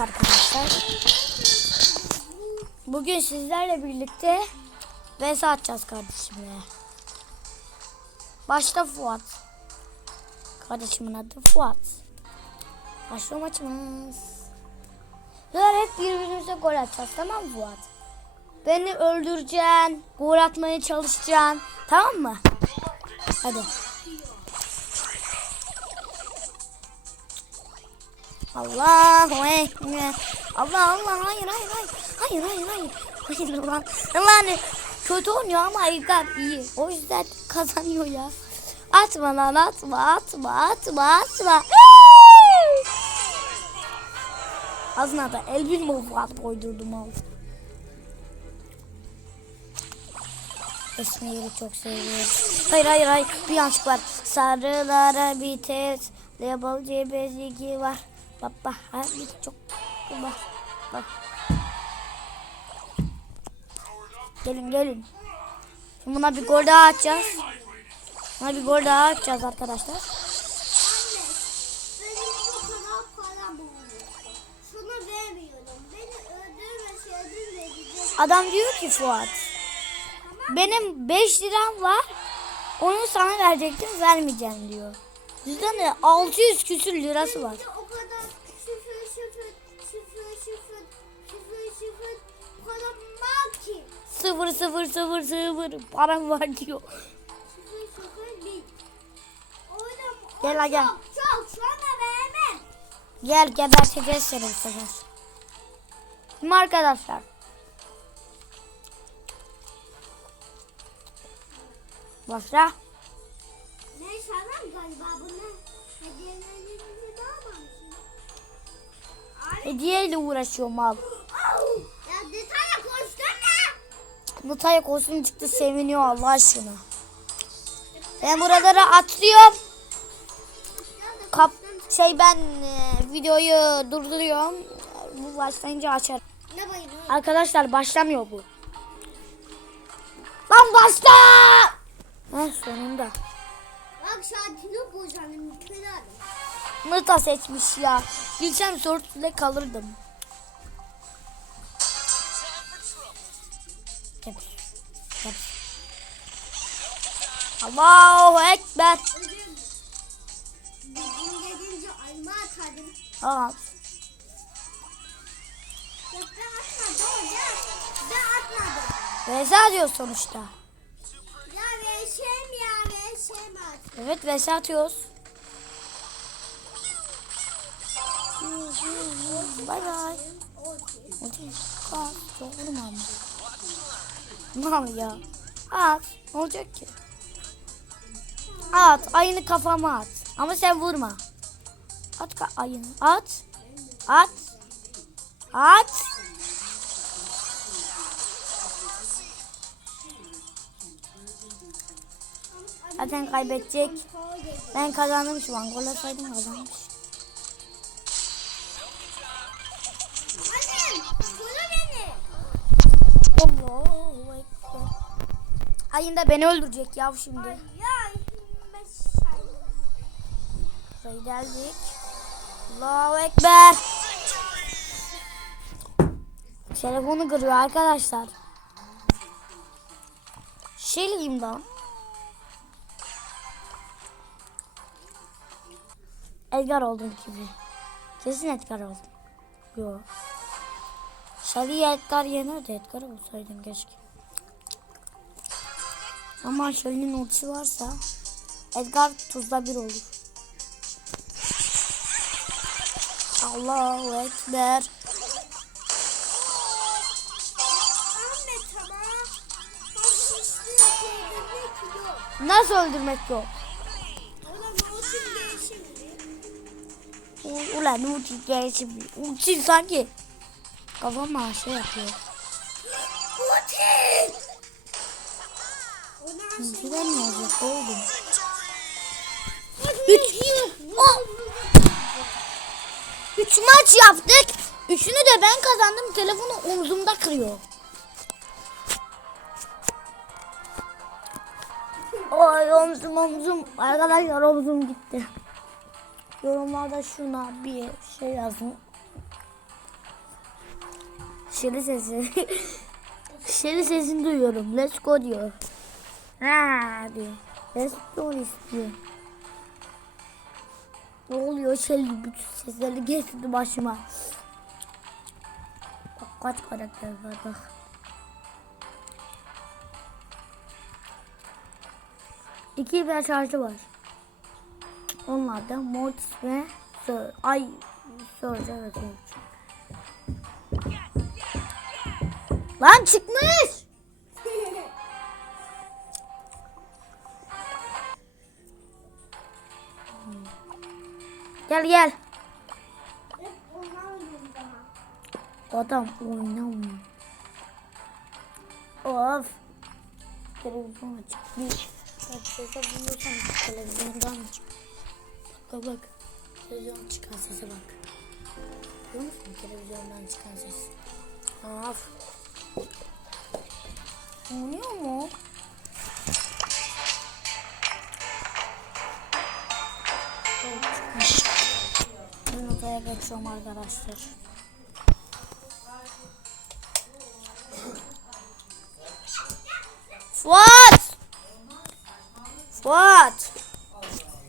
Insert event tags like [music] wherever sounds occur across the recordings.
Arkadaşlar. Bugün sizlerle birlikte VS atacağız kardeşimle. Başta Fuat. Kardeşimin adı Fuat. Başlıyor maçımız. Böyle hep birbirimize gol atacağız tamam mı Fuat? Beni öldüreceksin Gol atmaya çalışacaksın Tamam mı? Hadi Allahu Ekber. Allah Allah hayır hayır hayır. Hayır hayır hayır. [laughs] Hayır lan. Lan kötü oynuyor ama Edgar iyi. O yüzden kazanıyor ya. Atma lan atma atma atma atma. Ağzına da el bir mufat koydurdum al. Esmer'i çok seviyorum. Hayır hayır hayır bir yanlışlık var. Sarılara bir tez. Label cebeziki var. Baba abi çok bak bak. Gelin gelin. Şimdi buna bir gol daha atacağız. Buna bir gol daha atacağız arkadaşlar. De. Adam diyor ki Fuat. Benim 5 liram var. Onu sana verecektim vermeyeceğim diyor. Bizde ne 600 küsür lirası var. De o kadar sıfır sıfır sıfır sıfır sıfır param var ki. Sıfır sıfır sıfır sıfır param var diyor. Sıfır sıfır bir. Oğlum Gel la gel. Çok çok sonra veremem. Gel geberteceğiz seni bu sefer. Şimdi arkadaşlar. Başla. Ne sanırım galiba bunu. Hediyeyle uğraşıyorum abi. Ya detaya koştun ne? Nutaya kostüm çıktı seviniyor Allah aşkına. Ben buraları atlıyorum. Kap şey ben e, videoyu durduruyorum. Bu başlayınca bayılıyor? Arkadaşlar başlamıyor bu. Lan başla! Heh, sonunda. Bak şarkını bozacağım. Kırarım. Mırta seçmiş ya. Bilsem sortuyla kalırdım. Gel. Gel. Allahu Ekber. Gelince alma atarım. Ya ben atmadım ya. Ben atmadım. Vesa diyor sonuçta. Ya veşem ya veşem at. Evet Vesa atıyoruz. Bay bay. Hadi kalk. Çok vurma ama. Ne al ya? At. Ne olacak ki? At. Ayını kafama at. Ama sen vurma. At ka- ayını. At. At. At. Zaten kaybedecek. Ben kazandım şu an. Gol atsaydım kazanmış. Ayında beni öldürecek ya şimdi. Buraya geldik. Allahu Ekber. Telefonu kırıyor arkadaşlar. Şeyliyim lan. Edgar oldum gibi. Kesin Edgar oldum. Yok. Shelly'yi Edgar yenerdi. Edgar olsaydın keşke. Ama Shelly'nin ultisi varsa Edgar tuzla bir olur. Allahu Ekber. Nasıl öldürmek yok? Ulan ulti gelişim. Ulti sanki kafama şey yapıyor. Putin. Ultiden ne olacak oğlum? Üç, o, üç maç yaptık. Üçünü de ben kazandım. Telefonu omzumda kırıyor. Oy omzum omzum. Arkadaşlar omzum gitti. Yorumlarda şuna bir şey yazın. Şeli sesi. Şeli sesini duyuyorum. Let's go diyor. Diyor. Let's go istiyor. Ne oluyor Şeli? Bütün sesleri getirdi başıma. Bak kaç karakter var bak. İki hiper şarjı var. Onlar da Mortis ve Sir. Ay Surge evet. Lan çıkmış. Gel gel. Adam oynamıyor. Of. Televizyon açık. Bir sese buluyorsan televizyondan aç. Bak bak. Televizyon çıkan sese bak. Görüyor musun televizyondan çıkan ses? Of. Oynuyor mu? Geçiyorum arkadaşlar. Fuat! Fuat!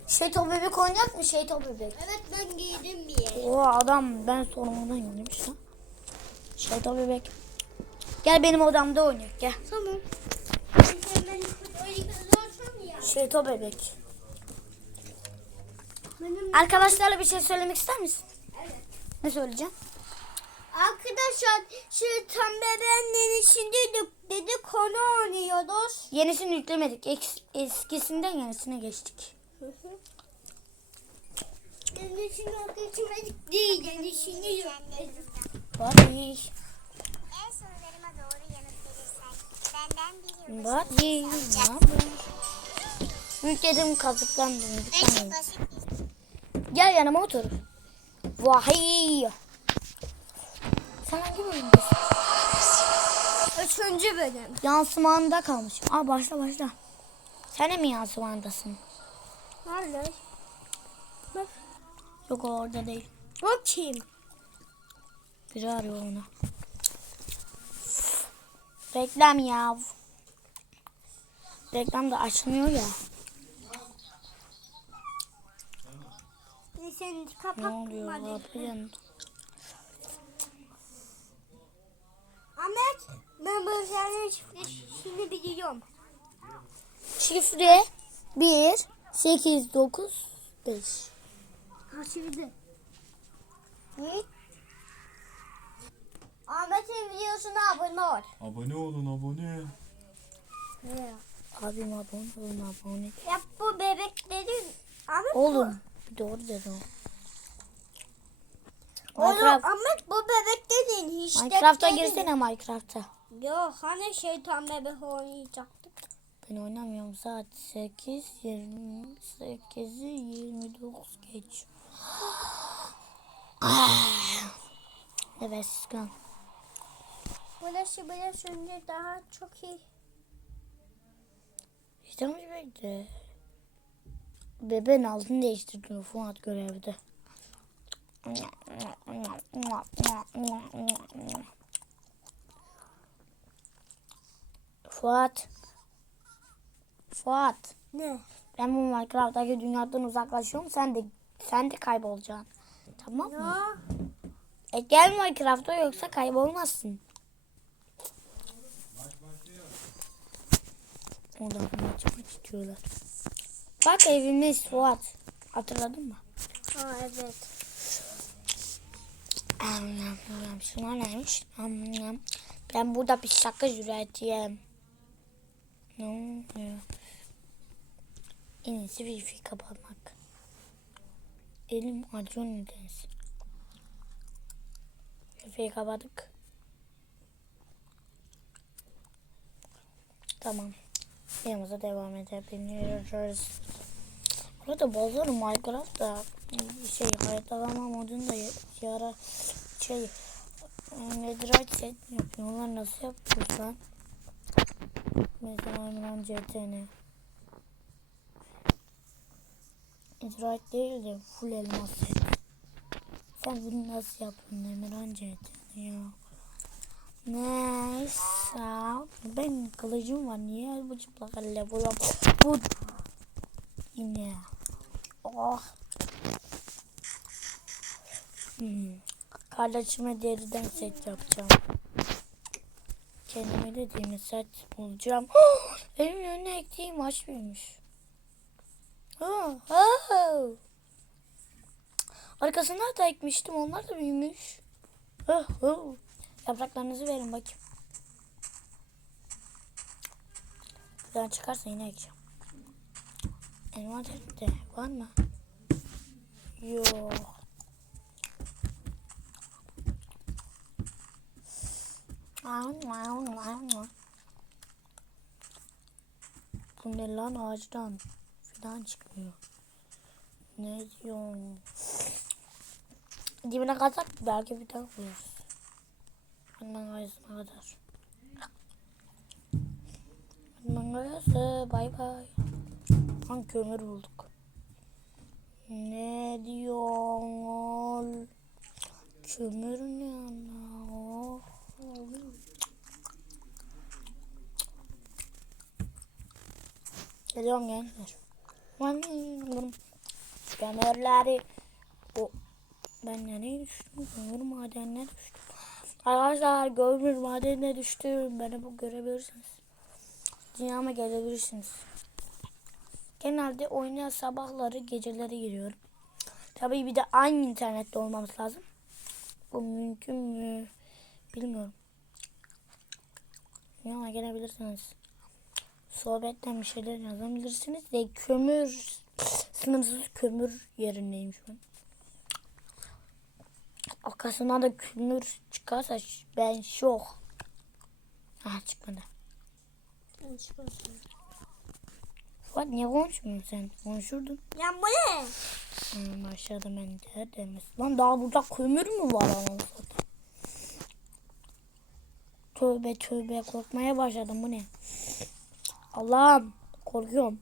Şeyto bebek oynayacak mı Şeyto bebek? Evet ben giydim bir. O adam ben sormadan gelmiş lan. Şeyto bebek. Gel benim odamda oynayak gel. Tamam. Şeyto bebek. Benim Arkadaşlarla bir şey söylemek ister misin? Ne söyleyeceğim? Arkadaşlar şu tam bebeğin içinde de- dedi konu oynuyoruz. Yenisini yüklemedik. Eks- eskisinden yenisine geçtik. Yenisini geçmedik değil. Yenisini yükledik. Bye. En sorularıma doğru yanıt verirsen benden bir yıl yapıyorsun? Yükledim kazıklandım. Gel yanıma otur. Vahiy. Sen hangi bölümdesin? Üçüncü bölüm. Yansımanda kalmış. Aa başla başla. Sen de mi yansımandasın? Nerede? Yok o orada değil. Bakayım. Biri arıyor onu. Reklam ya. Reklam da açmıyor ya. Sen Ne kapat. oluyor? Ne yapıyorsun? Ahmet ben bu senin şifresini biliyorum. Şifre 1 8 9 5. Ha şimdi. Ne? Ahmet'in videosuna abone ol. Abone olun abone. Ne? Abim abone olun abone. Yap bu bebekleri. Ahmet Oğlum doğru dedi o. Oğlum Minecraft, Ahmet bu bebek dediğin hiç de Minecraft'a değil. girsene Minecraft'a. Yok hani şeytan bebek oynayacaktık. Ben oynamıyorum saat 8 28'i 29 geç. [gasps] evet sıkın. Burası burası önce daha çok iyi. İşte mi bekle? Bebeğin altını değiştirdim Fuat görevde. Fuat. Fuat. Ne? Ben bu Minecraft'taki dünyadan uzaklaşıyorum. Sen de sen de kaybolacaksın. Tamam mı? Ya. E gel Minecraft'a yoksa kaybolmazsın. Oradan çıkmak istiyorlar. Bak evimiz Fuat. Hatırladın mı? Ha evet. Şuna neymiş? Ben burada bir sakız üreteyim. Ne oluyor? En iyisi wifi kapatmak. Elim acıyor nedense. Wifi'yi kapadık. Tamam. Yanımıza devam edebiliriz. Burada bozulur Minecraft'ta şey haritalama modunda ya- yara şey Netherite set yapıyorlar. Nasıl yapıyoruz lan? Mesela Emirhan CTN. Netherite değil de full elmas set. Sen bunu nasıl yaptın Emirhan CTN ya? Neyse. Ben kılıcım var. Niye bu çıplak elle vuruyorum? Bu yine. Oh. Hmm. Kardeşime deriden set yapacağım. Kendime de demir set bulacağım. [gasps] Elimin önüne ektiğim büyümüş. Oh, oh. Arkasına da ekmiştim. Onlar da büyümüş. Oh, oh. Yapraklarınızı verin bakayım. Buradan çıkarsa yine ekeceğim. Elma de var mı? Yok. Bu ne lan ağaçtan fidan çıkmıyor. Ne diyorsun? Dibine kazak belki bir tane buluruz. Hemen ayısına kadar. Ayısı bay bay. Lan kömür bulduk. Ne diyorsun? Kömür ne ana? Oh. Geliyorum gençler. Kömürleri o ben nereye düştüm? Kömür madenine düştüm. Arkadaşlar kömür madenine düştüm. Beni bu görebilirsiniz. Dünyama gelebilirsiniz. Genelde oyuna sabahları geceleri giriyorum. Tabii bir de aynı internette olmamız lazım. Bu mümkün mü? Bilmiyorum. Ama gelebilirsiniz. Sohbetten bir şeyler yazabilirsiniz. De kömür sınırsız kömür yerindeyim şu an. Arkasından da kömür çıkarsa ben şok. Ah çıkmadı. Fuat niye konuşmuyorsun sen? Konuşurdun. Ya bu ne? Hmm, başladım ben de demez. Lan daha burada kömür mü var satayım? Tövbe tövbe korkmaya başladım bu ne? Allah'ım korkuyorum.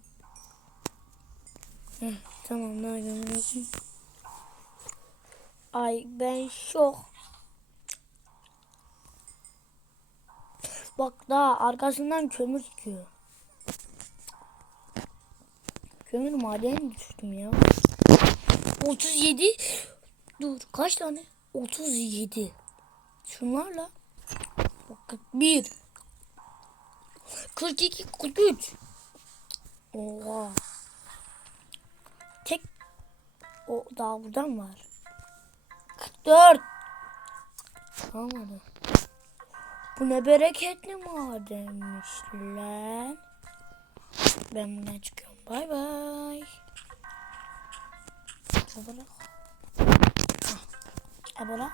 Heh, tamam daha yok. Ay ben şok. Bak daha arkasından kömür çıkıyor. Kömür madeni düştüm ya. 37 Dur kaç tane? 37 Şunlarla. 41 42 43 Oha. Tek O daha buradan var. 44 Olmadı Bu ne bereketli madenmiş lan Ben bundan çıkıyorum bay bay Ebola. Ah. Ebola.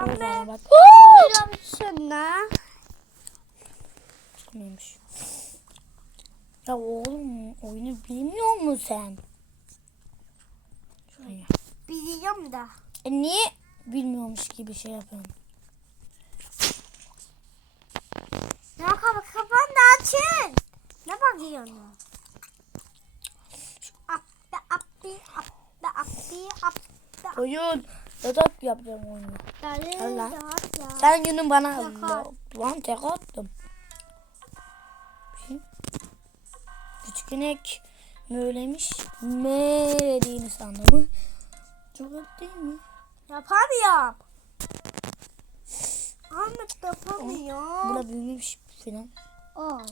Anne. Bak. Şuna. Çıkmıyormuş. Ya oğlum oyunu bilmiyor musun sen? Şuraya. Biliyorum da. E niye bilmiyormuş gibi şey yapıyorsun? Ya kapa kapan da açın. Ne bakıyorsun? Appi appi appi appi appi. Oyun. Yatak yapacağım oyunu. Allah. Sen günün bana lan tek attım. Küçük inek mölemiş. Me dediğini sandım. Çok değil mi? Yapamıyorum. Ahmet yapamıyor. Buna büyümüş filan. Ay.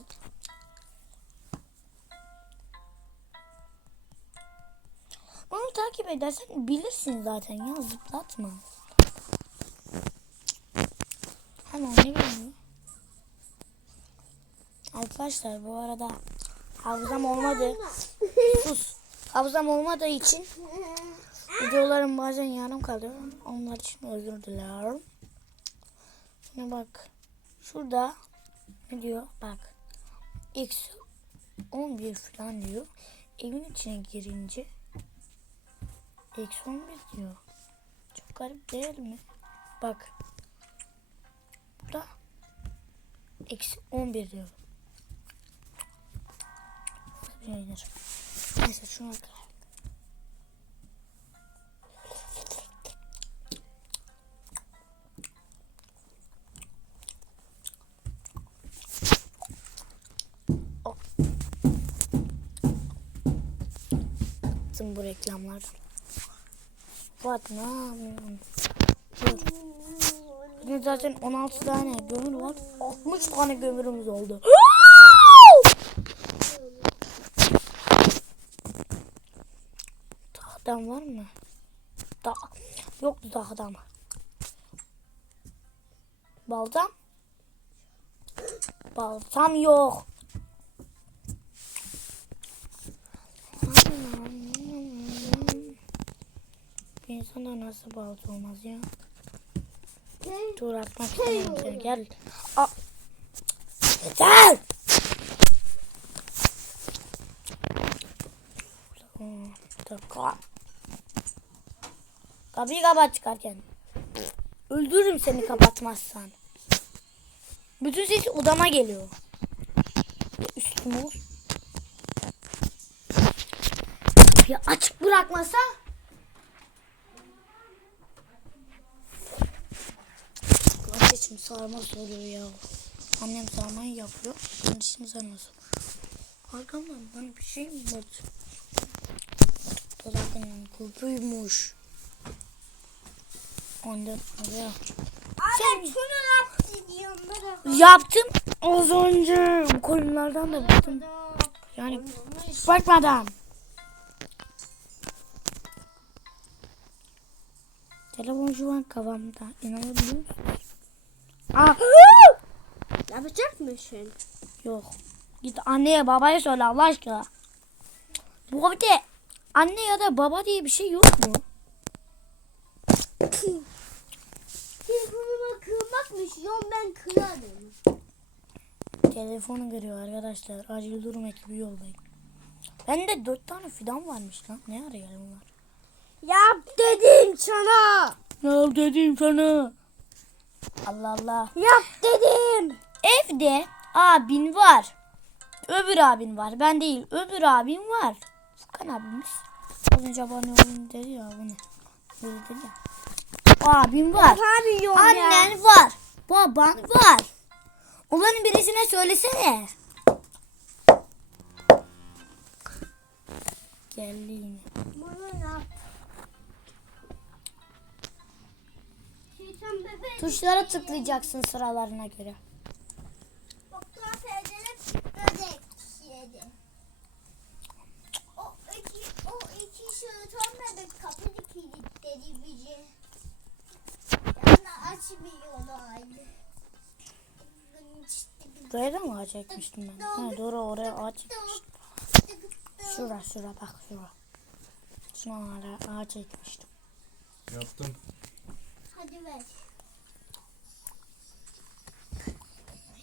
Onu takip edersen bilirsin zaten ya zıplatma. Hemen ne bileyim. Arkadaşlar bu arada hafızam olmadı. [laughs] Sus. Hafızam olmadığı için videolarım bazen yarım kalıyor. Onlar için özür dilerim. Şimdi bak. Şurada ne diyor? Bak. X 11 falan diyor. Evin içine girince Eksi 11 diyor. Çok garip değil mi? Bak. Burada. Eksi 11 diyor. Neyse şuna kadar. Çıksın bu reklamlar. Fuat ne yapıyorsun? Dur. Bugün zaten 16 tane gömür var. 60 tane gömürümüz oldu. Tahtam var mı? Da Yoktu tahtam. Baltam? Baltam yok. Bir insanda nasıl balta olmaz ya? Dur atmak istemiyorum. Gel. Aa. Yeter. Dakika. Kapıyı kapat çıkarken. Öldürürüm seni kapatmazsan. Bütün ses odama geliyor. Üstüme ol. Ya açık bırakmasa Kardeşim sarma soruyor ya. Annem sarmayı yapıyor. Kardeşim sarması. Arkamdan bana bir şey mi var? Dolabının kupuymuş. Ondan oraya. Ana şunu yap diyorum bana. Yaptım az önce. Bu koyunlardan da bıktım. Yani bakmadan. Telefon şu an kafamda. İnanabiliyor musun? Ah! Yapacak mısın? Yok. Git anneye babaya söyle Allah aşkına. Bu evde anne ya da baba diye bir şey yok mu? Telefonuma kırmakmış. Yon ben kırarım. Telefonu görüyor arkadaşlar. Acil durum ekibi yoldayım. Bende dört tane fidan varmış lan. Ne arıyor bunlar? Yap dedim sana. Ne dedim sana? Allah Allah. Yap dedim. Evde abin var. Öbür abin var. Ben değil. Öbür abin var. Furkan abimiz. Az önce abone olun dedi ya. Bu ne? Böyle dedi ya. Abim var. Yapamıyorum ya. Annen var. Baban var. Onların birisine söylesene. Geldi yine. Bunu yap. Tuşlara tıklayacaksın sıralarına göre. Buraya da mı ağaç ekmiştim ben? Ha, doğru oraya ağaç ekmiştim. Şura şura bak şura. Şuna ağaç ekmiştim. Yaptım. Hadi ver.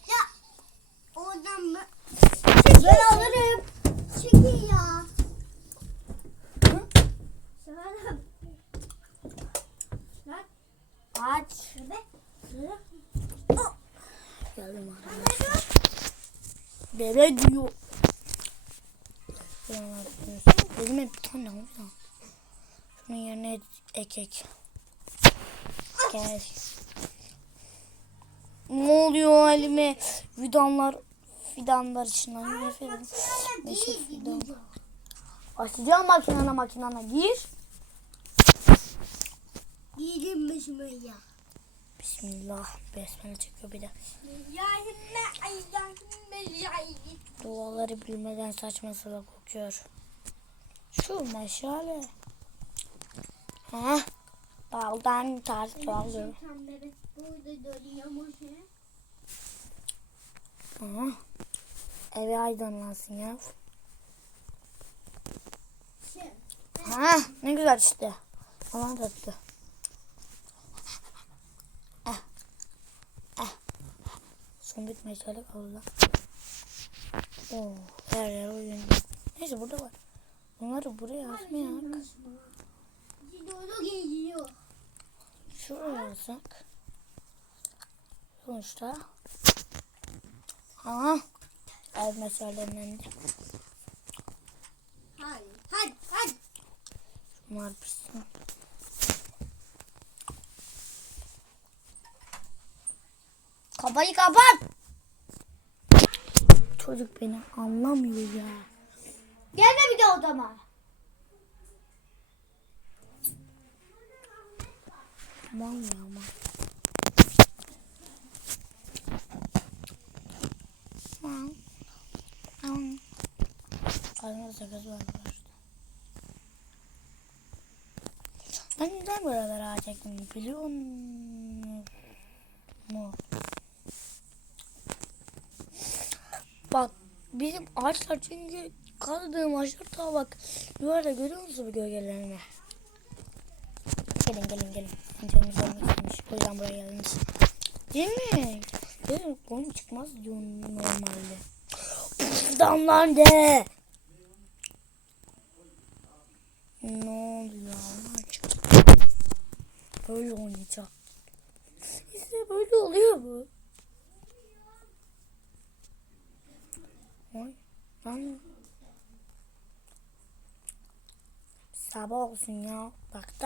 Ya oradan mı? Ben alırım. Çekil ya. Ağaç. Bebek. Geldim arkadaşlar. Bebe diyor. Elime bir tane al ya. Şunun yerine ek ek. Gel. Ne oluyor elime? Fidanlar fidanlar içinden nefret Meşe fidan. Açacağım makinana makinana gir. Başıma ya. Bismillah. Besmele çekiyor bir de. Duaları bilmeden saçma salak okuyor. Şu meşale. Ha? Baldan ters alıyor. Şeytan bebek burada dönüyormuş ya. Ha? Evi aydınlansın ya. Şey. Ha? Ne güzel işte. Aman tatlı. Eh. Eh. Son bir meşale kaldı. Oo, her yer oyun. Neyse burada var. Bunları buraya asmayak. Dolu geliyor. Şuraya alsak. Sonuçta. Aha. Ev meşalelerinden de. Hadi hadi hadi. Bunlar pişsin. Kapıyı kapat. Çocuk beni anlamıyor ya. Gelme bir de odama. Aman ya aman. Ağzımda sakız var. Ben neden buralara ağaç ektim biliyor musun? Bak bizim ağaçlar çünkü kaldığım ağaçlar ta bak yuvarda görüyor musun bu gölgelerini? Gelin gelin gelin. Olmak istemiş. O yüzden buraya geldiniz. Değil mi? Değil mi? Oyun çıkmaz normalde. Damlandı. Ne oluyor aşkına? Böyle oynayacak. İşte böyle oluyor bu. Oy. Lan. Sabah olsun ya. Bak.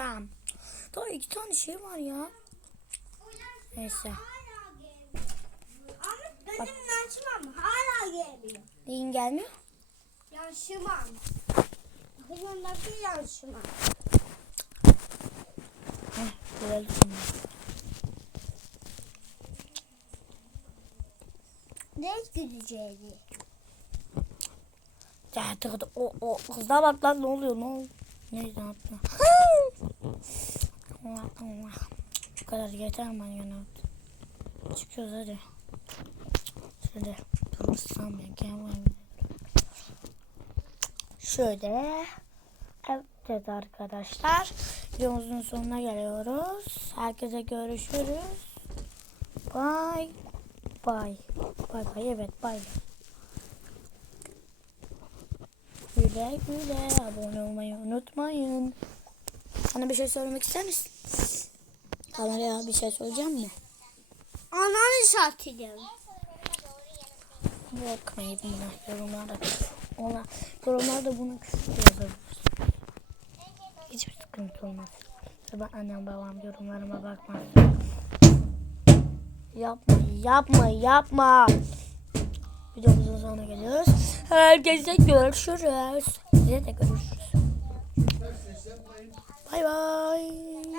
Daha iki tane şey var ya. Neyse. Ama benim yaşımam hala geliyor. Neyin gelmiyor? Yaşımam. Yanındaki yaşımam. Görelim. Ne güleceğini? Ya tıkıdı. O, o kızına bak lan ne oluyor ne oluyor? Neyse ne yaptın? [laughs] Allah Allah. Bu kadar yeter ben yana. Çıkıyoruz hadi. Şöyle durursam ben kendim. Şöyle. Evet arkadaşlar. Videomuzun sonuna geliyoruz. Herkese görüşürüz. Bye. Bye. Bye bye. Evet bye. Güle güle abone olmayı unutmayın. Bana bir şey söylemek ister misin? Kameraya bir şey söyleyeceğim mi? Ananı satacağım. Bakmayın buna yorumlarda. Ona yorumlarda bunu küfür yazabiliriz. Hiçbir sıkıntı olmaz. Ben annem babam yorumlarıma bakmaz. Yapma yapma yapma. Videomuzun sonuna geliyoruz. Herkese görüşürüz. Size de görüşürüz. Bay bay.